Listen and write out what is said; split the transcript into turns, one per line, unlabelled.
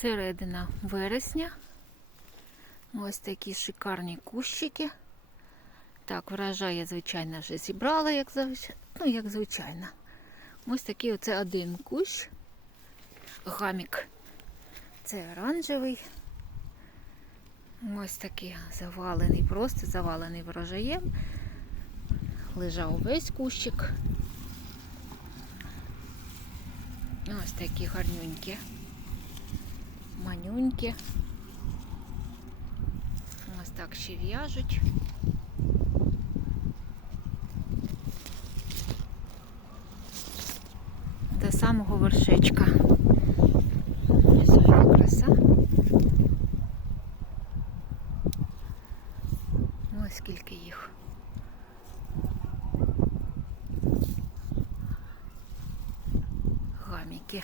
Середина вересня. Ось такі шикарні кущики. Так, врожай я, звичайно, вже зібрала, як звичайно. Ну, як звичайно. Ось такий оце один кущ. Гамік. Це оранжевий. Ось такий завалений, просто завалений врожаєм. Лежав весь кущик. Ось такі гарнюнькі манюньки. У нас так ще в'яжуть. До самого вершечка. Ось яка краса. Ну, Ось скільки їх. Гаміки.